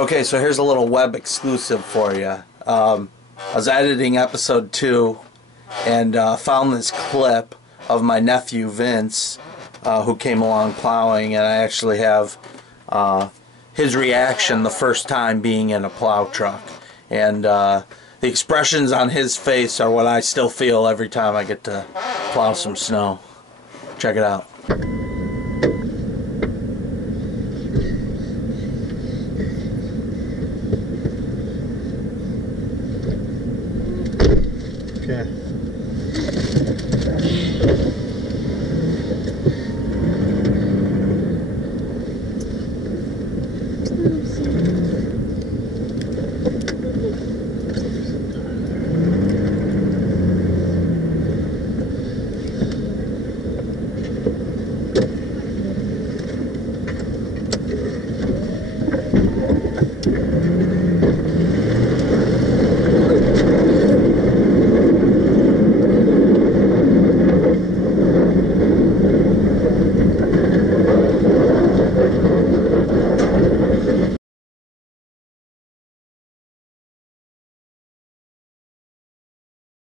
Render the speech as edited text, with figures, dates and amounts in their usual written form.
Okay, so here's a little web exclusive for you. I was editing episode 2 and found this clip of my nephew Vince, who came along plowing, and I actually have his reaction the first time being in a plow truck. And the expressions on his face are what I still feel every time I get to plow some snow. Check it out.